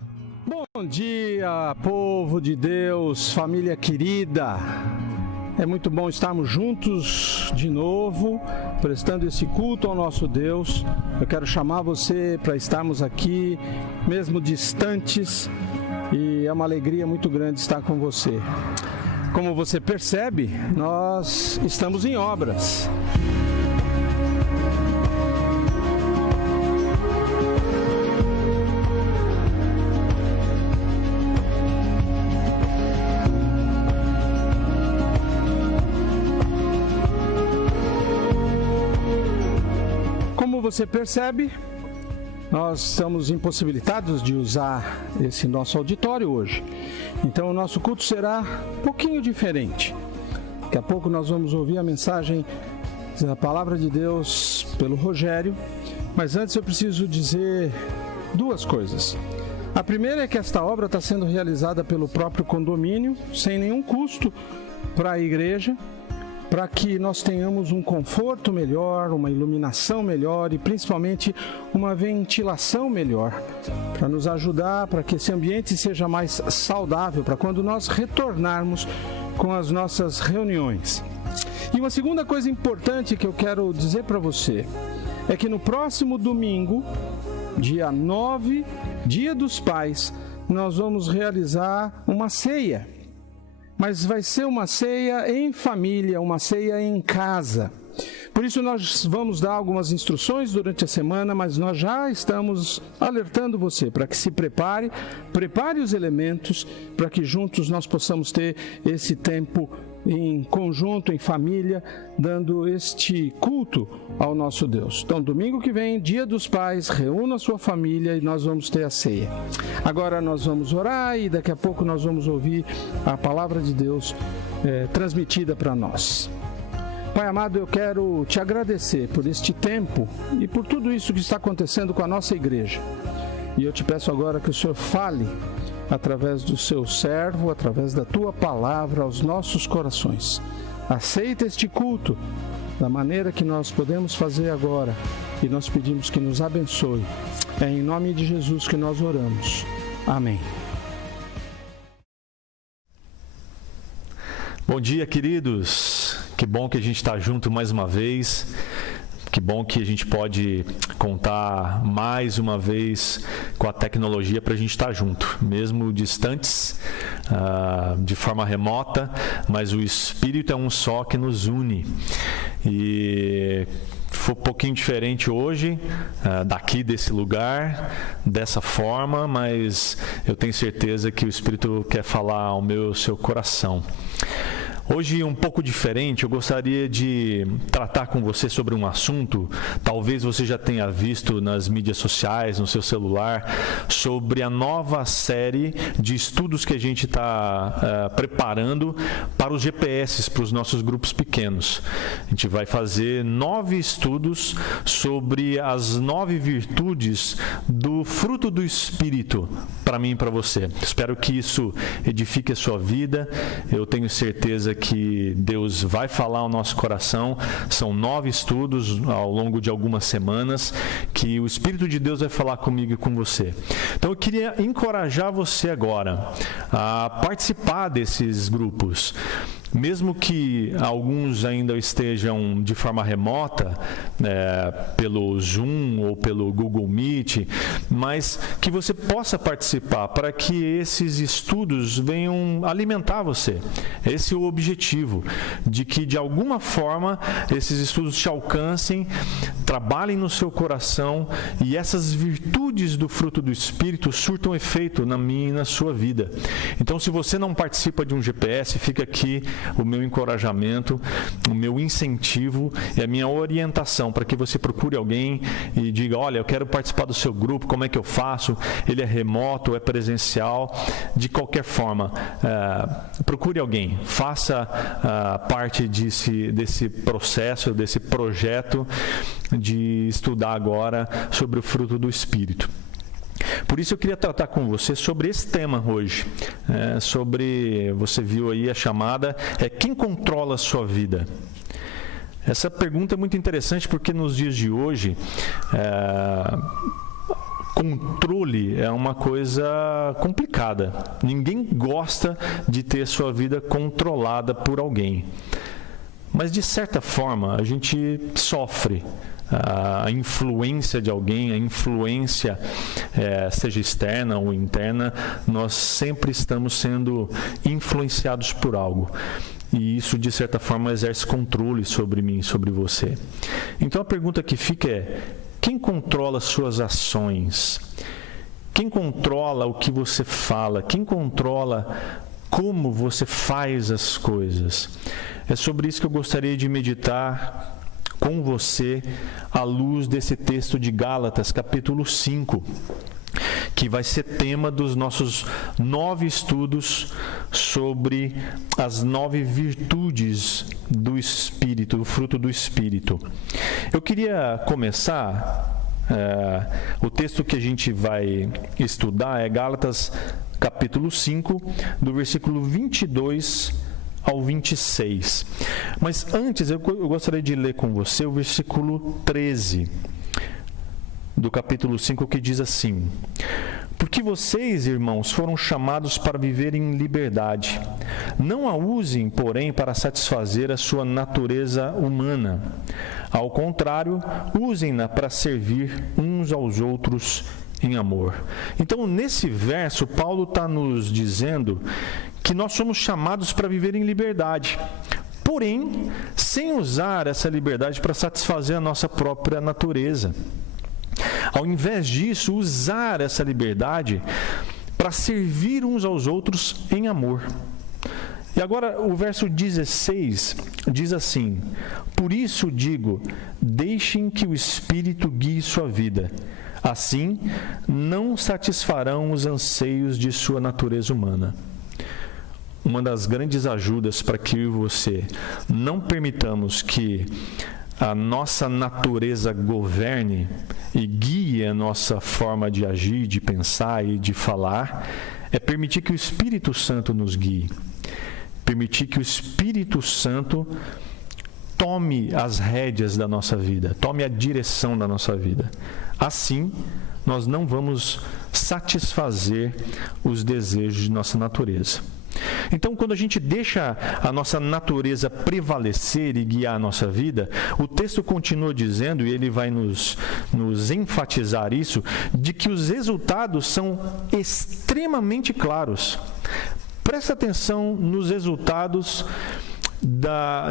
Bom dia, povo de Deus, família querida. É muito bom estarmos juntos de novo, prestando esse culto ao nosso Deus. Eu quero chamar você para estarmos aqui, mesmo distantes, e é uma alegria muito grande estar com você. Como você percebe, nós estamos em obras. Como você percebe, nós estamos impossibilitados de usar esse nosso auditório hoje. Então o nosso culto será um pouquinho diferente. Daqui a pouco nós vamos ouvir a mensagem da Palavra de Deus pelo Rogério. Mas antes eu preciso dizer duas coisas. A primeira é que esta obra está sendo realizada pelo próprio condomínio, sem nenhum custo para a igreja, para que nós tenhamos um conforto melhor, uma iluminação melhor e principalmente uma ventilação melhor, para nos ajudar, para que esse ambiente seja mais saudável, para quando nós retornarmos com as nossas reuniões. E uma segunda coisa importante que eu quero dizer para você é que no próximo domingo, dia 9, Dia dos Pais, nós vamos realizar uma ceia. Mas vai ser uma ceia em família, uma ceia em casa. Por isso nós vamos dar algumas instruções durante a semana, mas nós já estamos alertando você para que se prepare os elementos para que juntos nós possamos ter esse tempo em conjunto, em família, dando este culto ao nosso Deus. Então, domingo que vem, Dia dos Pais, reúna a sua família e nós vamos ter a ceia. Agora nós vamos orar e daqui a pouco nós vamos ouvir a palavra de Deus transmitida para nós. Pai amado, eu quero te agradecer por este tempo e por tudo isso que está acontecendo com a nossa igreja. E eu te peço agora que o Senhor fale através do seu servo, através da tua palavra aos nossos corações. Aceita este culto da maneira que nós podemos fazer agora e nós pedimos que nos abençoe. É em nome de Jesus que nós oramos. Amém. Bom dia, queridos. Que bom que a gente está junto mais uma vez. Que bom que a gente pode contar mais uma vez com a tecnologia para a gente estar junto, mesmo distantes, de forma remota, mas o Espírito é um só que nos une. E foi um pouquinho diferente hoje, daqui desse lugar, dessa forma, mas eu tenho certeza que o Espírito quer falar ao meu e ao seu coração. Hoje, um pouco diferente, eu gostaria de tratar com você sobre um assunto, talvez você já tenha visto nas mídias sociais, no seu celular, sobre a nova série de estudos que a gente está preparando para os GPS, para os nossos grupos pequenos. A gente vai fazer 9 estudos sobre as 9 virtudes do fruto do Espírito, para mim e para você. Espero que isso edifique a sua vida. Eu tenho certeza que Deus vai falar ao nosso coração. São 9 estudos ao longo de algumas semanas que o Espírito de Deus vai falar comigo e com você. Então eu queria encorajar você agora a participar desses grupos. Mesmo que alguns ainda estejam de forma remota, pelo Zoom ou pelo Google Meet, mas que você possa participar para que esses estudos venham alimentar você. Esse é o objetivo, de que de alguma forma esses estudos te alcancem, trabalhem no seu coração e essas virtudes do fruto do Espírito surtam efeito na minha e na sua vida. Então, se você não participa de um GPS, fica aqui o meu encorajamento, o meu incentivo e a minha orientação para que você procure alguém e diga: olha, eu quero participar do seu grupo, como é que eu faço? Ele é remoto, é presencial? De qualquer forma, procure alguém, faça parte desse processo, desse projeto de estudar agora sobre o fruto do Espírito. Por isso eu queria tratar com você sobre esse tema hoje, você viu aí a chamada, quem controla a sua vida? Essa pergunta é muito interessante porque nos dias de hoje, controle é uma coisa complicada. Ninguém gosta de ter sua vida controlada por alguém. Mas, de certa forma, a gente sofre a influência de alguém, a influência, seja externa ou interna, nós sempre estamos sendo influenciados por algo. E isso, de certa forma, exerce controle sobre mim, sobre você. Então, a pergunta que fica é: quem controla suas ações? Quem controla o que você fala? Quem controla como você faz as coisas? É sobre isso que eu gostaria de meditar com você à luz desse texto de Gálatas, capítulo 5, que vai ser tema dos nossos 9 estudos sobre as 9 virtudes do Espírito, do fruto do Espírito. Eu queria começar, o texto que a gente vai estudar é Gálatas, capítulo 5, do versículo 22 ao 26. Mas antes, eu gostaria de ler com você o versículo 13 do capítulo 5, que diz assim: porque vocês, irmãos, foram chamados para viver em liberdade. Não a usem, porém, para satisfazer a sua natureza humana. Ao contrário, usem-na para servir uns aos outros em amor. Então, nesse verso, Paulo está nos dizendo que nós somos chamados para viver em liberdade, porém, sem usar essa liberdade para satisfazer a nossa própria natureza. Ao invés disso, usar essa liberdade para servir uns aos outros em amor. E agora o verso 16 diz assim: por isso digo, deixem que o Espírito guie sua vida. Assim, não satisfarão os anseios de sua natureza humana. Uma das grandes ajudas para que eu e você não permitamos que a nossa natureza governe e guie a nossa forma de agir, de pensar e de falar, é permitir que o Espírito Santo nos guie. Permitir que o Espírito Santo tome as rédeas da nossa vida, tome a direção da nossa vida. Assim, nós não vamos satisfazer os desejos de nossa natureza. Então, quando a gente deixa a nossa natureza prevalecer e guiar a nossa vida, o texto continua dizendo, e ele vai nos enfatizar isso, de que os resultados são extremamente claros. Presta atenção nos resultados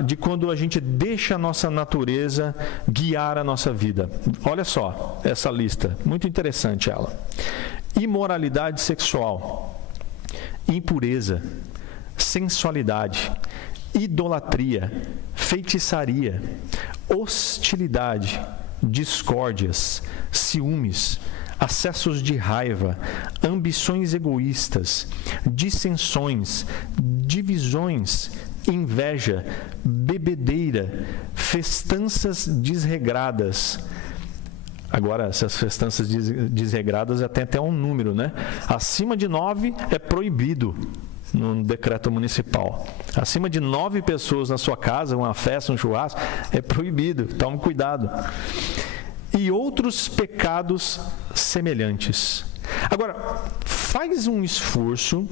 de quando a gente deixa a nossa natureza guiar a nossa vida. Olha só essa lista, muito interessante ela. Imoralidade sexual, impureza, sensualidade, idolatria, feitiçaria, hostilidade, discórdias, ciúmes, acessos de raiva, ambições egoístas, dissensões, divisões, inveja, bebedeira, festanças desregradas. Agora, essas festanças desregradas tem até um número, né? Acima de 9 é proibido no decreto municipal. Acima de 9 pessoas na sua casa, uma festa, um churrasco, é proibido. Tome cuidado. E outros pecados semelhantes. Agora, faz um esforço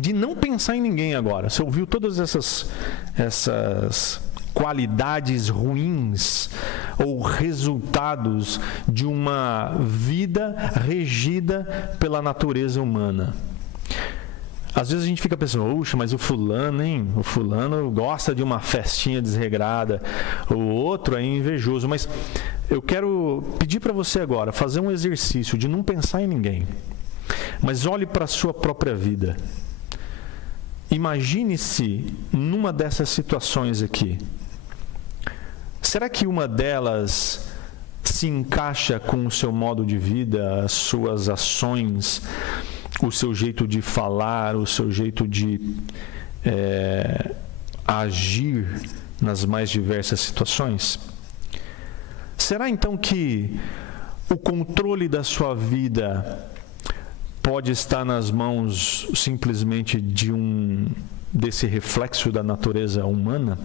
de não pensar em ninguém agora. Você ouviu todas essas qualidades ruins ou resultados de uma vida regida pela natureza humana. Às vezes a gente fica pensando, puxa, mas o fulano, hein? O fulano gosta de uma festinha desregrada, o outro é invejoso. Mas eu quero pedir para você agora fazer um exercício de não pensar em ninguém, mas olhe para a sua própria vida. Imagine-se numa dessas situações aqui. Será que uma delas se encaixa com o seu modo de vida, as suas ações, o seu jeito de falar, o seu jeito de agir nas mais diversas situações? Será então que o controle da sua vida pode estar nas mãos simplesmente desse reflexo da natureza humana?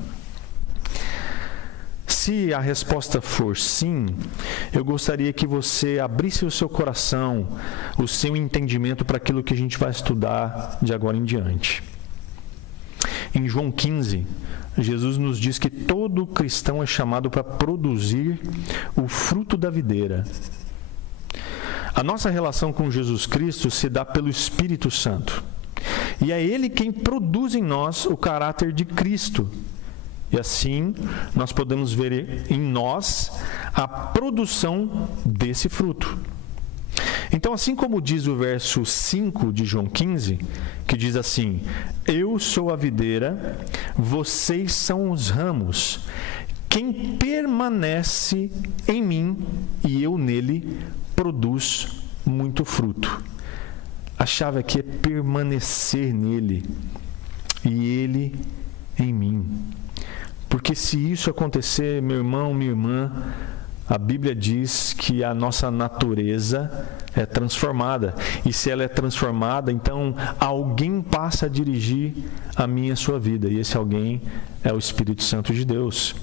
se a resposta for sim, eu gostaria que você abrisse o seu coração, o seu entendimento para aquilo que a gente vai estudar de agora em diante. Em João 15, Jesus nos diz que todo cristão é chamado para produzir o fruto da videira. A nossa relação com Jesus Cristo se dá pelo Espírito Santo. E é Ele quem produz em nós o caráter de Cristo. E assim, nós podemos ver em nós a produção desse fruto. Então, assim como diz o verso 5 de João 15, que diz assim: eu sou a videira, vocês são os ramos. Quem permanece em mim e eu nele, produz muito fruto. A chave aqui é permanecer nele e ele em mim. Porque se isso acontecer, meu irmão, minha irmã, a Bíblia diz que a nossa natureza é transformada. E se ela é transformada, então alguém passa a dirigir a minha e a sua vida. E esse alguém é o Espírito Santo de Deus.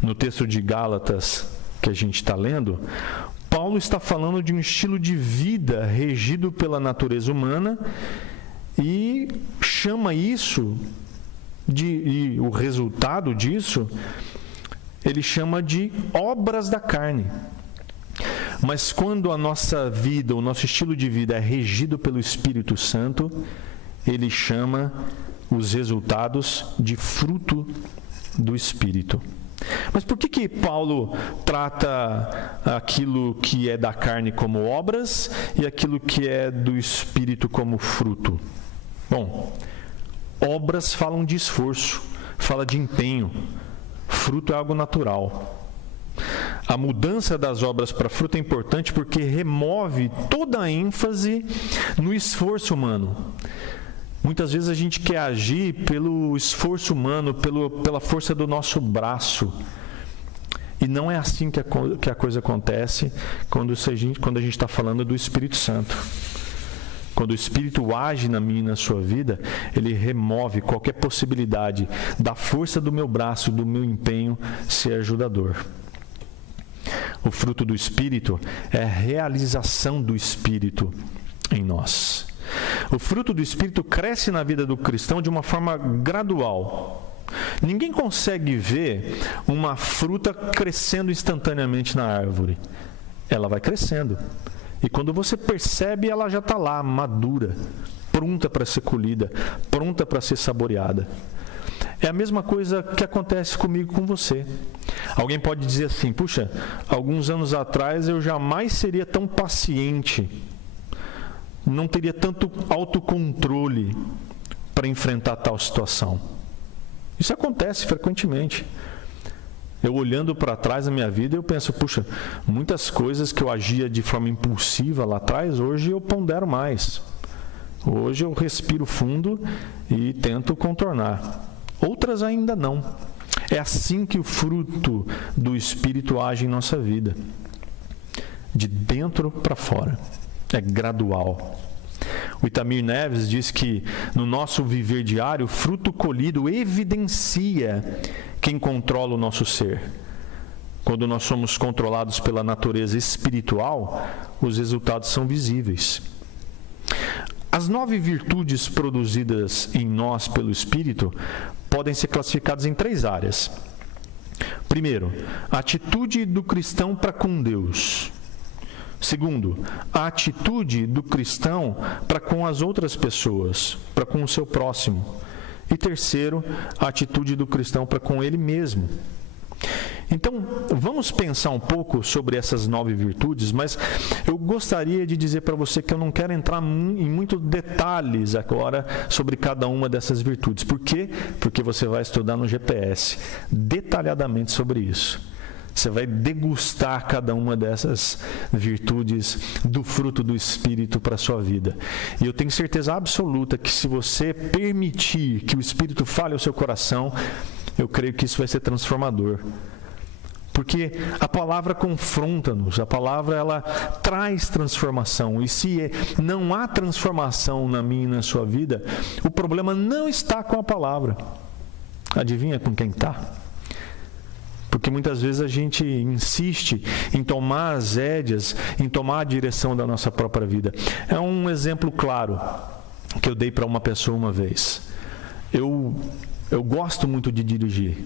No texto de Gálatas que a gente está lendo, Paulo está falando de um estilo de vida regido pela natureza humana e chama isso e o resultado disso, ele chama de obras da carne. Mas quando a nossa vida, o nosso estilo de vida é regido pelo Espírito Santo, ele chama os resultados de fruto do Espírito. Mas por que Paulo trata aquilo que é da carne como obras e aquilo que é do Espírito como fruto? Bom, obras falam de esforço, fala de empenho. Fruto é algo natural. A mudança das obras para fruto é importante porque remove toda a ênfase no esforço humano. Muitas vezes a gente quer agir pelo esforço humano, pela força do nosso braço. E não é assim que a coisa acontece quando a gente está falando do Espírito Santo. Quando o Espírito age na minha e na sua vida, ele remove qualquer possibilidade da força do meu braço, do meu empenho ser ajudador. O fruto do Espírito é a realização do Espírito em nós. O fruto do Espírito cresce na vida do cristão de uma forma gradual. Ninguém consegue ver uma fruta crescendo instantaneamente na árvore. Ela vai crescendo. E quando você percebe, ela já está lá, madura, pronta para ser colhida, pronta para ser saboreada. É a mesma coisa que acontece comigo com você. Alguém pode dizer assim: puxa, alguns anos atrás eu jamais seria tão paciente, não teria tanto autocontrole para enfrentar tal situação. Isso acontece frequentemente. Eu olhando para trás na minha vida, eu penso, puxa, muitas coisas que eu agia de forma impulsiva lá atrás, hoje eu pondero mais. Hoje eu respiro fundo e tento contornar. Outras ainda não. É assim que o fruto do Espírito age em nossa vida. De dentro para fora. É gradual. O Itamir Neves diz que no nosso viver diário, o fruto colhido evidencia quem controla o nosso ser. Quando nós somos controlados pela natureza espiritual, os resultados são visíveis. As 9 virtudes produzidas em nós pelo Espírito podem ser classificadas em 3 áreas. Primeiro, a atitude do cristão para com Deus. Segundo, a atitude do cristão para com as outras pessoas, para com o seu próximo. E terceiro, a atitude do cristão para com ele mesmo. Então, vamos pensar um pouco sobre essas 9 virtudes, mas eu gostaria de dizer para você que eu não quero entrar em muitos detalhes agora sobre cada uma dessas virtudes. Por quê? Porque você vai estudar no GPS detalhadamente sobre isso. Você vai degustar cada uma dessas virtudes do fruto do Espírito para a sua vida. E eu tenho certeza absoluta que se você permitir que o Espírito fale ao seu coração, eu creio que isso vai ser transformador. Porque a palavra confronta-nos, a palavra ela traz transformação. E se não há transformação na minha e na sua vida, o problema não está com a palavra. Adivinha com quem está? porque muitas vezes a gente insiste em tomar as rédeas, em tomar a direção da nossa própria vida. É um exemplo claro que eu dei para uma pessoa uma vez. Eu gosto muito de dirigir,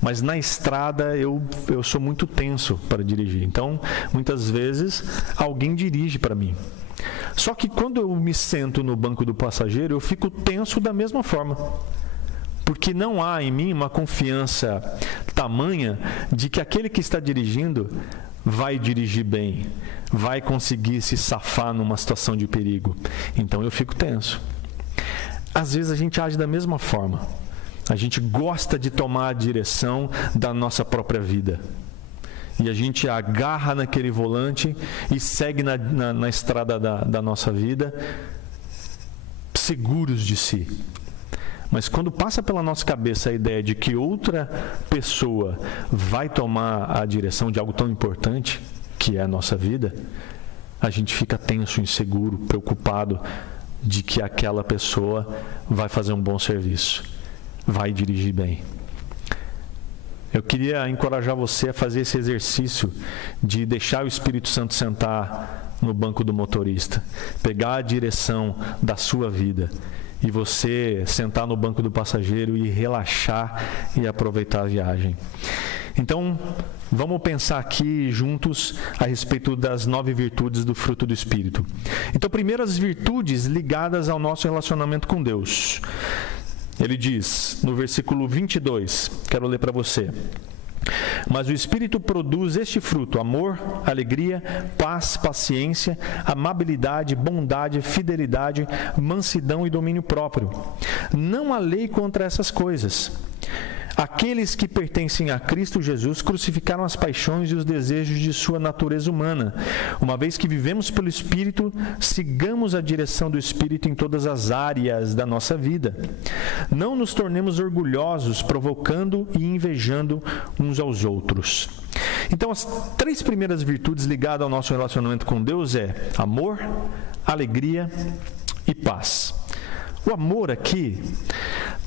mas na estrada eu sou muito tenso para dirigir. Então, muitas vezes, alguém dirige para mim. Só que quando eu me sento no banco do passageiro, eu fico tenso da mesma forma. Porque não há em mim uma confiança tamanha de que aquele que está dirigindo vai dirigir bem, vai conseguir se safar numa situação de perigo. Então eu fico tenso. Às vezes a gente age da mesma forma. A gente gosta de tomar a direção da nossa própria vida. E a gente agarra naquele volante e segue na estrada da nossa vida, seguros de si. Mas quando passa pela nossa cabeça a ideia de que outra pessoa vai tomar a direção de algo tão importante, que é a nossa vida, a gente fica tenso, inseguro, preocupado de que aquela pessoa vai fazer um bom serviço, vai dirigir bem. Eu queria encorajar você a fazer esse exercício de deixar o Espírito Santo sentar no banco do motorista, pegar a direção da sua vida e você sentar no banco do passageiro e relaxar e aproveitar a viagem. Então, vamos pensar aqui juntos a respeito das 9 virtudes do fruto do Espírito. Então, primeiro as virtudes ligadas ao nosso relacionamento com Deus. Ele diz, no versículo 22, quero ler para você. Mas o Espírito produz este fruto: amor, alegria, paz, paciência, amabilidade, bondade, fidelidade, mansidão e domínio próprio. Não há lei contra essas coisas. Aqueles que pertencem a Cristo Jesus crucificaram as paixões e os desejos de sua natureza humana. Uma vez que vivemos pelo Espírito, sigamos a direção do Espírito em todas as áreas da nossa vida. Não nos tornemos orgulhosos, provocando e invejando uns aos outros. Então, as 3 primeiras virtudes ligadas ao nosso relacionamento com Deus é amor, alegria e paz. O amor aqui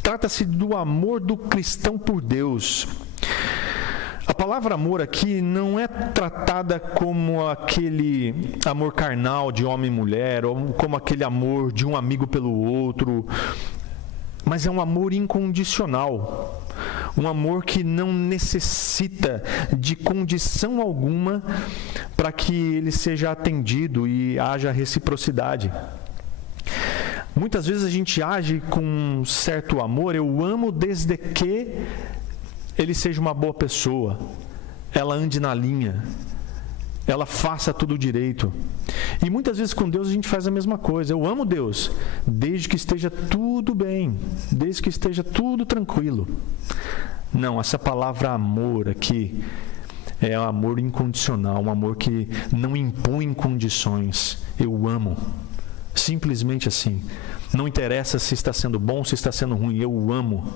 trata-se do amor do cristão por Deus. A palavra amor aqui não é tratada como aquele amor carnal de homem e mulher, ou como aquele amor de um amigo pelo outro, mas é um amor incondicional. Um amor que não necessita de condição alguma para que ele seja atendido e haja reciprocidade. Muitas vezes a gente age com um certo amor, eu amo desde que ele seja uma boa pessoa, ela ande na linha, ela faça tudo direito. E muitas vezes com Deus a gente faz a mesma coisa. Eu amo Deus desde que esteja tudo bem, desde que esteja tudo tranquilo. Não, essa palavra amor aqui é um amor incondicional, um amor que não impõe condições. Eu amo. Simplesmente assim. Não interessa se está sendo bom, se está sendo ruim, eu amo.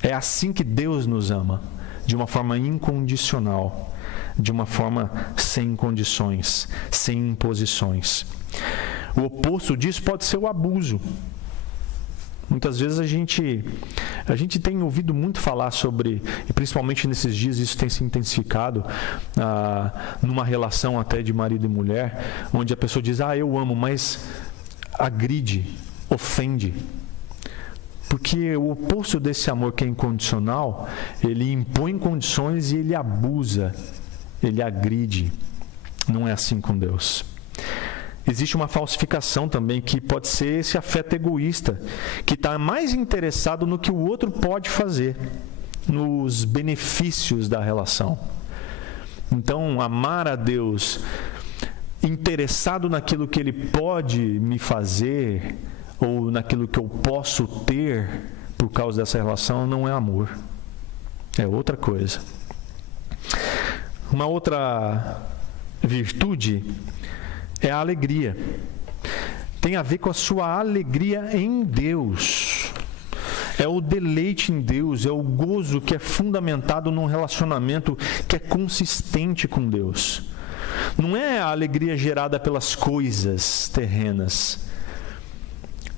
É assim que Deus nos ama, de uma forma incondicional, de uma forma sem condições, sem imposições. O oposto disso pode ser o abuso. Muitas vezes a gente tem ouvido muito falar sobre, e principalmente nesses dias isso tem se intensificado, numa relação até de marido e mulher, onde a pessoa diz, eu amo, mas agride, ofende. Porque o oposto desse amor que é incondicional, ele impõe condições e ele abusa, ele agride. Não é assim com Deus. Existe uma falsificação também, que pode ser esse afeto egoísta, que está mais interessado no que o outro pode fazer, nos benefícios da relação. Então, amar a Deus interessado naquilo que Ele pode me fazer, ou naquilo que eu posso ter por causa dessa relação, não é amor. É outra coisa. Uma outra virtude é a alegria. Tem a ver com a sua alegria em Deus. É o deleite em Deus, é o gozo que é fundamentado num relacionamento que é consistente com Deus. Não é a alegria gerada pelas coisas terrenas.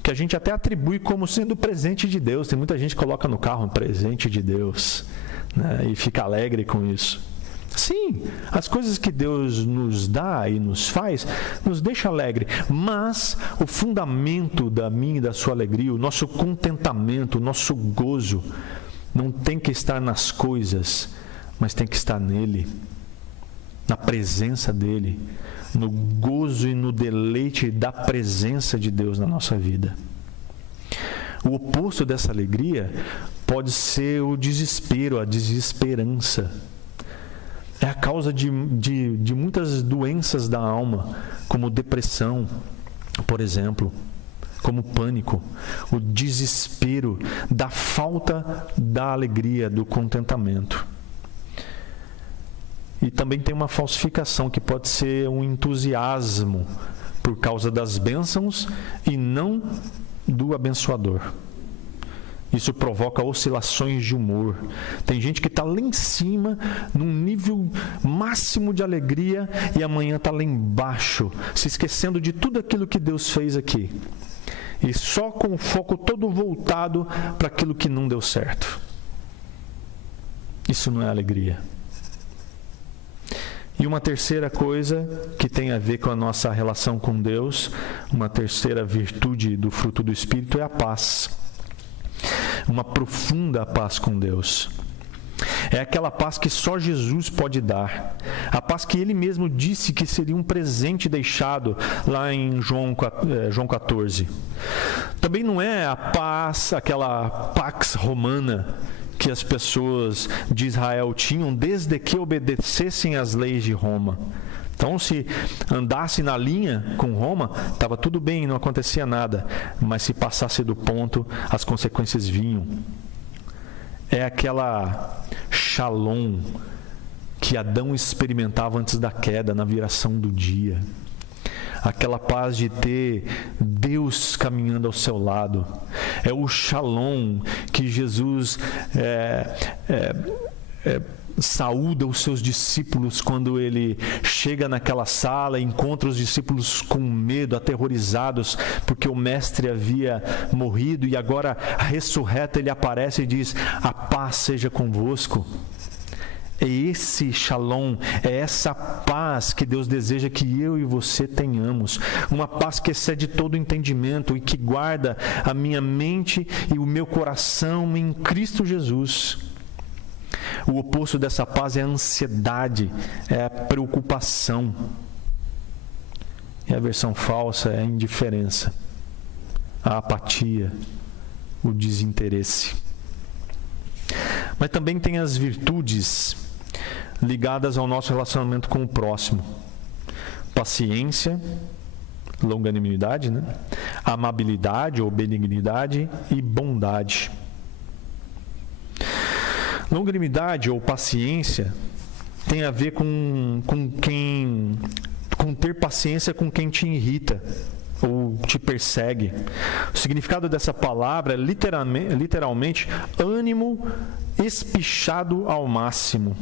que a gente até atribui como sendo presente de Deus. Tem muita gente que coloca no carro um presente de Deus, né? E fica alegre com isso. Sim, as coisas que Deus nos dá e nos faz, nos deixa alegre. Mas o fundamento da minha e da sua alegria, o nosso contentamento, o nosso gozo, não tem que estar nas coisas, mas tem que estar nele, na presença dele, no gozo e no deleite da presença de Deus na nossa vida. O oposto dessa alegria pode ser o desespero, a desesperança. É a causa de muitas doenças da alma, como depressão, por exemplo, como pânico, o desespero da falta da alegria, do contentamento. E também tem uma falsificação, que pode ser um entusiasmo por causa das bênçãos e não do abençoador. Isso provoca oscilações de humor. Tem gente que está lá em cima, num nível máximo de alegria, e amanhã está lá embaixo, se esquecendo de tudo aquilo que Deus fez aqui. E só com o foco todo voltado para aquilo que não deu certo. Isso não é alegria. E uma terceira coisa que tem a ver com a nossa relação com Deus, uma terceira virtude do fruto do Espírito, é a paz. Uma profunda paz com Deus. É aquela paz que só Jesus pode dar. A paz que Ele mesmo disse que seria um presente deixado lá em João 14. Também não é a paz, aquela pax romana, que as pessoas de Israel tinham desde que obedecessem às leis de Roma. Então, se andasse na linha com Roma, estava tudo bem, não acontecia nada. Mas se passasse do ponto, as consequências vinham. É aquela shalom que Adão experimentava antes da queda, na viração do dia. Aquela paz de ter Deus caminhando ao seu lado. É o shalom que Jesus saúda os seus discípulos quando ele chega naquela sala e encontra os discípulos com medo, aterrorizados, porque o mestre havia morrido e agora ressurreto ele aparece e diz: a paz seja convosco. É esse shalom, é essa paz que Deus deseja que eu e você tenhamos. Uma paz que excede todo entendimento e que guarda a minha mente e o meu coração em Cristo Jesus. O oposto dessa paz é a ansiedade, é a preocupação. E a versão falsa é a indiferença, a apatia, o desinteresse. Mas também tem as virtudes ligadas ao nosso relacionamento com o próximo. Paciência, longanimidade, né? Amabilidade ou benignidade e bondade. Longanimidade ou paciência tem a ver com ter paciência com quem te irrita ou te persegue. O significado dessa palavra é literalmente ânimo espichado ao máximo.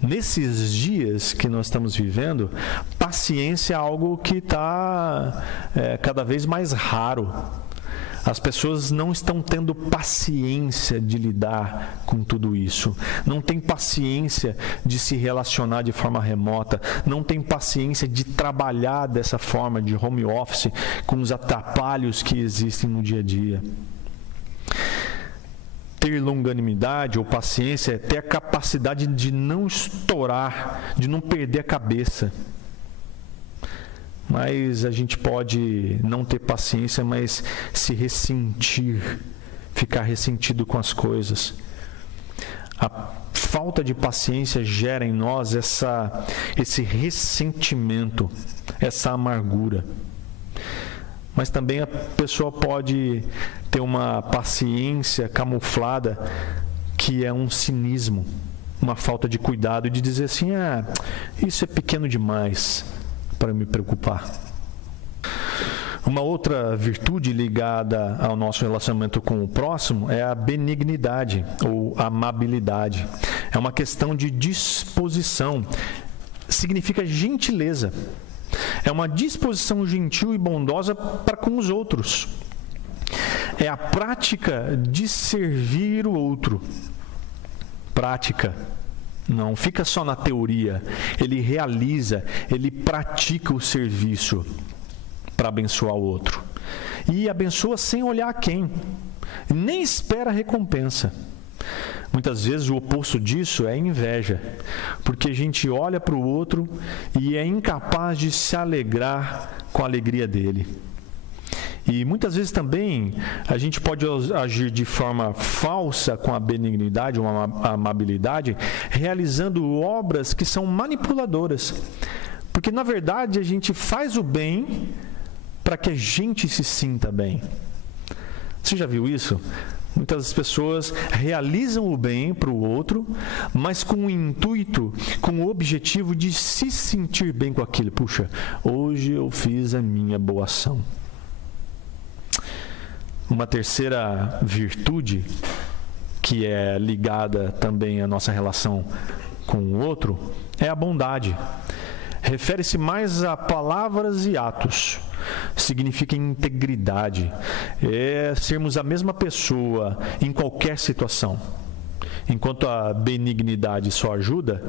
Nesses dias que nós estamos vivendo, paciência é algo que está cada vez mais raro. As pessoas não estão tendo paciência de lidar com tudo isso. Não tem paciência de se relacionar de forma remota. Não tem paciência de trabalhar dessa forma, de home office, com os atrapalhos que existem no dia a dia. Ter longanimidade ou paciência é ter a capacidade de não estourar, de não perder a cabeça. Mas a gente pode não ter paciência, mas se ressentir, ficar ressentido com as coisas. A falta de paciência gera em nós esse ressentimento, essa amargura. Mas também a pessoa pode ter uma paciência camuflada, que é um cinismo, uma falta de cuidado, de dizer assim: isso é pequeno demais para me preocupar. Uma outra virtude ligada ao nosso relacionamento com o próximo é a benignidade ou amabilidade. É uma questão de disposição. Significa gentileza. É uma disposição gentil e bondosa para com os outros. É a prática de servir o outro. Prática. Não fica só na teoria. Ele realiza, ele pratica o serviço para abençoar o outro. E abençoa sem olhar a quem. Nem espera recompensa. Muitas vezes o oposto disso é inveja, porque a gente olha para o outro e é incapaz de se alegrar com a alegria dele. E muitas vezes também a gente pode agir de forma falsa com a benignidade, uma amabilidade, realizando obras que são manipuladoras. Porque na verdade a gente faz o bem para que a gente se sinta bem. Você já viu isso? Muitas pessoas realizam o bem para o outro, mas com o intuito, com o objetivo de se sentir bem com aquilo. Puxa, hoje eu fiz a minha boa ação. Uma terceira virtude, que é ligada também à nossa relação com o outro, é a bondade. Refere-se mais a palavras e atos. Significa integridade. É sermos a mesma pessoa em qualquer situação. Enquanto a benignidade só ajuda,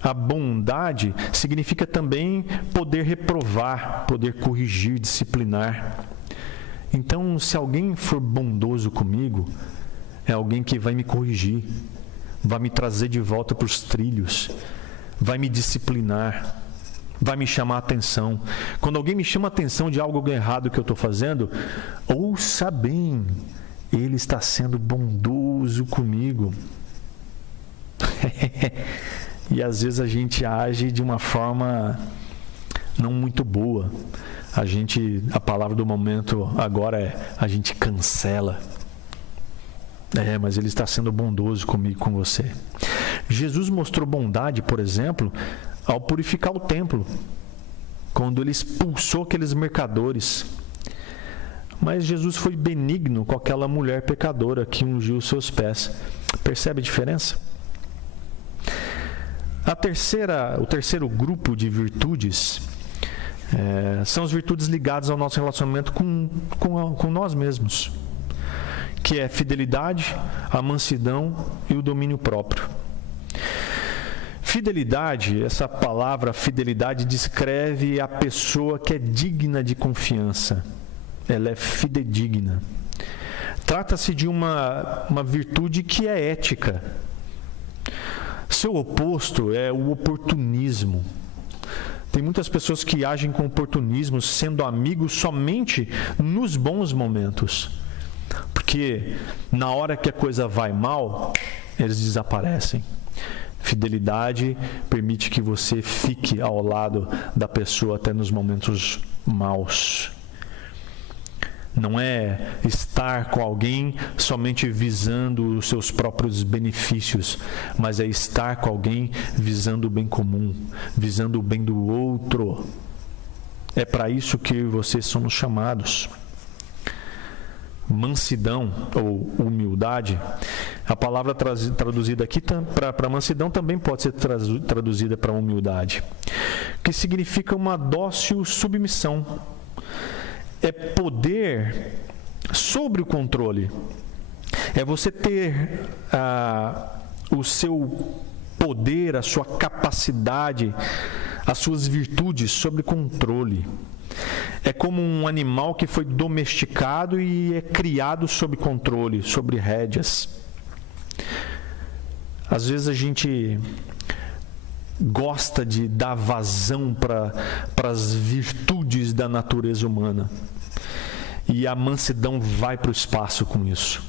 a bondade significa também poder reprovar, poder corrigir, disciplinar. Então, se alguém for bondoso comigo, é alguém que vai me corrigir, vai me trazer de volta para os trilhos, vai me disciplinar, vai me chamar a atenção. Quando alguém me chama a atenção de algo errado que eu estou fazendo, ouça bem, ele está sendo bondoso comigo. E às vezes a gente age de uma forma não muito boa. A palavra do momento agora é, a gente cancela. Mas ele está sendo bondoso comigo, com você. Jesus mostrou bondade, por exemplo, ao purificar o templo, quando ele expulsou aqueles mercadores. Mas Jesus foi benigno com aquela mulher pecadora que ungiu os seus pés. Percebe a diferença? O terceiro grupo de virtudes são as virtudes ligadas ao nosso relacionamento com nós mesmos, que é a fidelidade, a mansidão e o domínio próprio. Fidelidade, essa palavra fidelidade descreve a pessoa que é digna de confiança. Ela é fidedigna. Trata-se de uma virtude que é ética. Seu oposto é o oportunismo. Tem muitas pessoas que agem com oportunismo, sendo amigos somente nos bons momentos. Porque na hora que a coisa vai mal, eles desaparecem. Fidelidade permite que você fique ao lado da pessoa até nos momentos maus. Não é estar com alguém somente visando os seus próprios benefícios, mas é estar com alguém visando o bem comum, visando o bem do outro. É para isso que vocês somos chamados. Mansidão ou humildade, a palavra traduzida aqui para mansidão também pode ser traduzida para humildade, que significa uma dócil submissão. É poder sobre o controle. É você ter o seu poder, a sua capacidade, as suas virtudes sob controle. É como um animal que foi domesticado e é criado sob controle, sob rédeas. Às vezes a gente gosta de dar vazão para as virtudes da natureza humana. E a mansidão vai para o espaço com isso.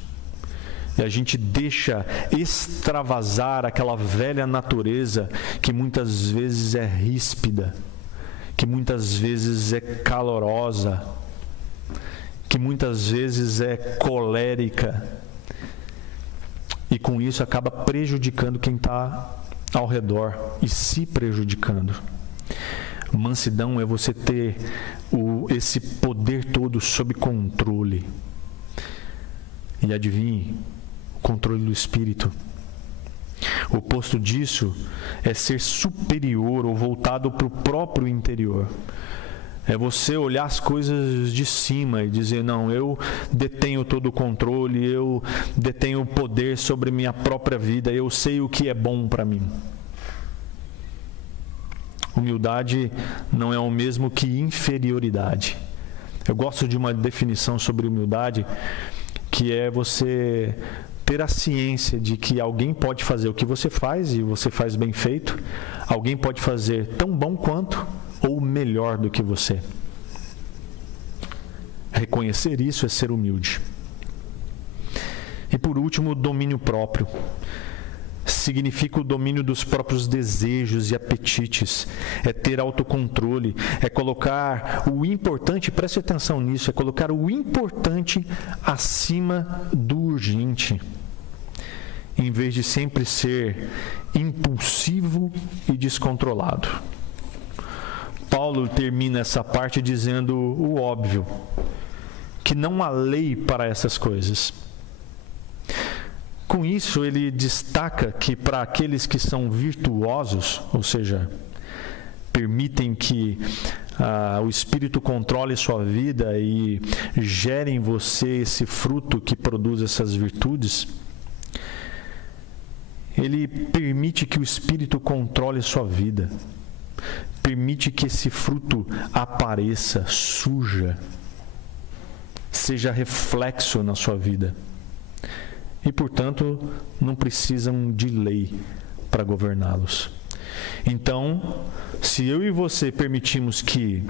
E a gente deixa extravasar aquela velha natureza que muitas vezes é ríspida, que muitas vezes é calorosa, que muitas vezes é colérica. E com isso acaba prejudicando quem está ao redor e se prejudicando. Mansidão é você ter esse poder todo sob controle. E adivinhe, o controle do espírito. O oposto disso é ser superior ou voltado para o próprio interior. É você olhar as coisas de cima e dizer, não, eu detenho todo o controle, eu detenho o poder sobre minha própria vida, eu sei o que é bom para mim. Humildade não é o mesmo que inferioridade. Eu gosto de uma definição sobre humildade, que é você ter a ciência de que alguém pode fazer o que você faz, e você faz bem feito, alguém pode fazer tão bom quanto, ou melhor do que você. Reconhecer isso é ser humilde. E por último, domínio próprio. Significa o domínio dos próprios desejos e apetites, é ter autocontrole, é colocar o importante, preste atenção nisso, é colocar o importante acima do urgente, em vez de sempre ser impulsivo e descontrolado. Paulo termina essa parte dizendo o óbvio, que não há lei para essas coisas. Com isso, ele destaca que para aqueles que são virtuosos, ou seja, permitem que o Espírito controle sua vida e gere em você esse fruto que produz essas virtudes, ele permite que o Espírito controle sua vida, permite que esse fruto apareça, surja, seja reflexo na sua vida. E, portanto, não precisam de lei para governá-los. Então, se eu e você permitimos que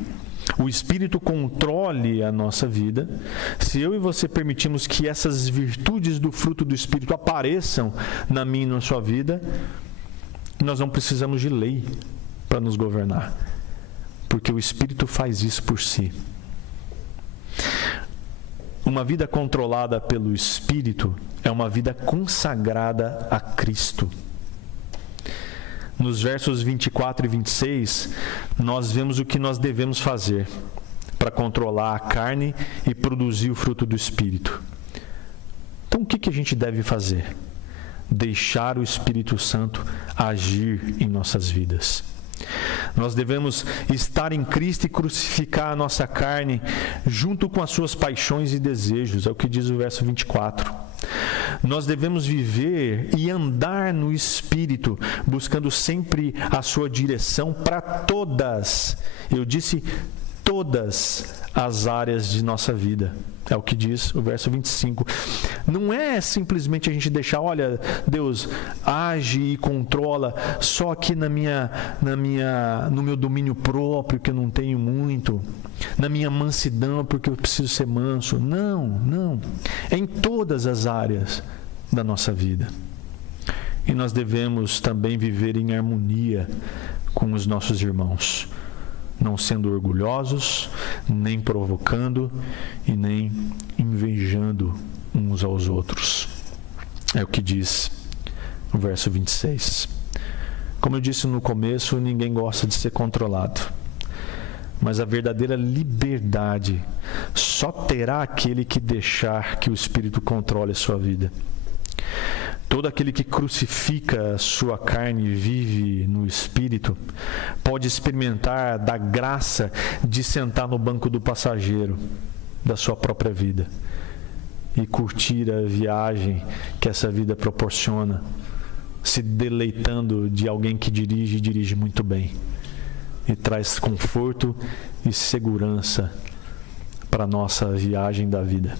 o Espírito controle a nossa vida, se eu e você permitimos que essas virtudes do fruto do Espírito apareçam na minha e na sua vida, nós não precisamos de lei para nos governar, porque o Espírito faz isso por si. Uma vida controlada pelo Espírito é uma vida consagrada a Cristo. Nos versos 24 e 26, nós vemos o que nós devemos fazer para controlar a carne e produzir o fruto do Espírito. Então, o que a gente deve fazer? Deixar o Espírito Santo agir em nossas vidas. Nós devemos estar em Cristo e crucificar a nossa carne junto com as suas paixões e desejos, é o que diz o verso 24. Nós devemos viver e andar no Espírito, buscando sempre a sua direção para todas, eu disse todas as áreas de nossa vida. É o que diz o verso 25. Não é simplesmente a gente deixar, olha, Deus age e controla só aqui no meu domínio próprio, que eu não tenho muito, na minha mansidão, porque eu preciso ser manso. Não. É em todas as áreas da nossa vida. E nós devemos também viver em harmonia com os nossos irmãos, não sendo orgulhosos, nem provocando e nem invejando uns aos outros. É o que diz o verso 26. Como eu disse no começo, ninguém gosta de ser controlado, mas a verdadeira liberdade só terá aquele que deixar que o Espírito controle a sua vida. Todo aquele que crucifica a sua carne e vive no Espírito pode experimentar da graça de sentar no banco do passageiro da sua própria vida e curtir a viagem que essa vida proporciona, se deleitando de alguém que dirige muito bem e traz conforto e segurança para a nossa viagem da vida.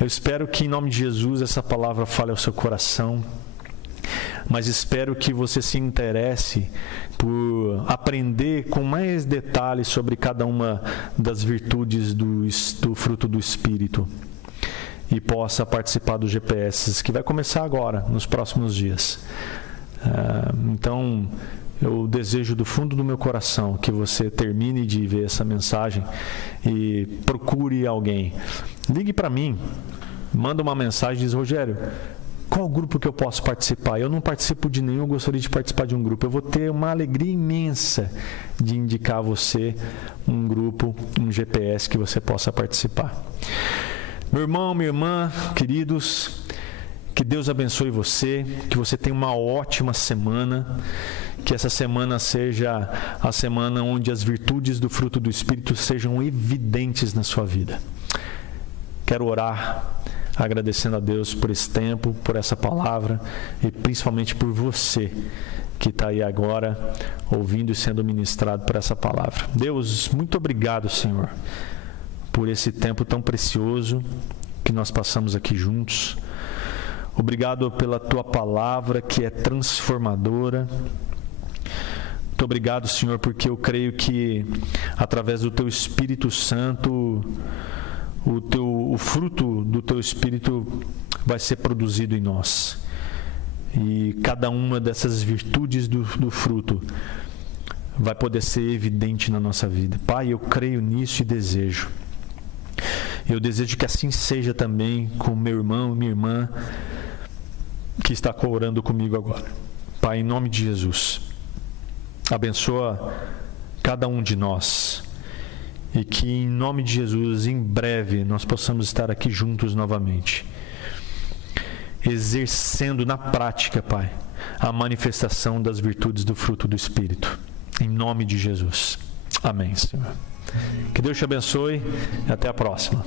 Eu espero que, em nome de Jesus, essa palavra fale ao seu coração, mas espero que você se interesse por aprender com mais detalhes sobre cada uma das virtudes do fruto do Espírito e possa participar do GPS, que vai começar agora, nos próximos dias. Então, eu desejo do fundo do meu coração que você termine de ver essa mensagem e procure alguém. Ligue para mim, manda uma mensagem e diz: Rogério, qual grupo que eu posso participar? Eu não participo de nenhum, eu gostaria de participar de um grupo. Eu vou ter uma alegria imensa de indicar a você um grupo, um GPS que você possa participar. Meu irmão, minha irmã, queridos, Que Deus abençoe você, que você tenha uma ótima semana, que essa semana seja a semana onde as virtudes do fruto do Espírito sejam evidentes na sua vida. Quero orar agradecendo a Deus por esse tempo, por essa palavra e principalmente por você que está aí agora ouvindo e sendo ministrado por essa palavra. Deus, muito obrigado, Senhor, por esse tempo tão precioso que nós passamos aqui juntos. Obrigado pela Tua palavra que é transformadora. Muito obrigado, Senhor, porque eu creio que através do Teu Espírito Santo o fruto do Teu Espírito vai ser produzido em nós. E cada uma dessas virtudes do fruto vai poder ser evidente na nossa vida. Pai, eu creio nisso e desejo. Eu desejo que assim seja também com meu irmão e minha irmã que está orando comigo agora. Pai, em nome de Jesus, abençoa cada um de nós. E que em nome de Jesus, em breve, nós possamos estar aqui juntos novamente, exercendo na prática, Pai, a manifestação das virtudes do fruto do Espírito. Em nome de Jesus. Amém, Senhor. Que Deus te abençoe e até a próxima.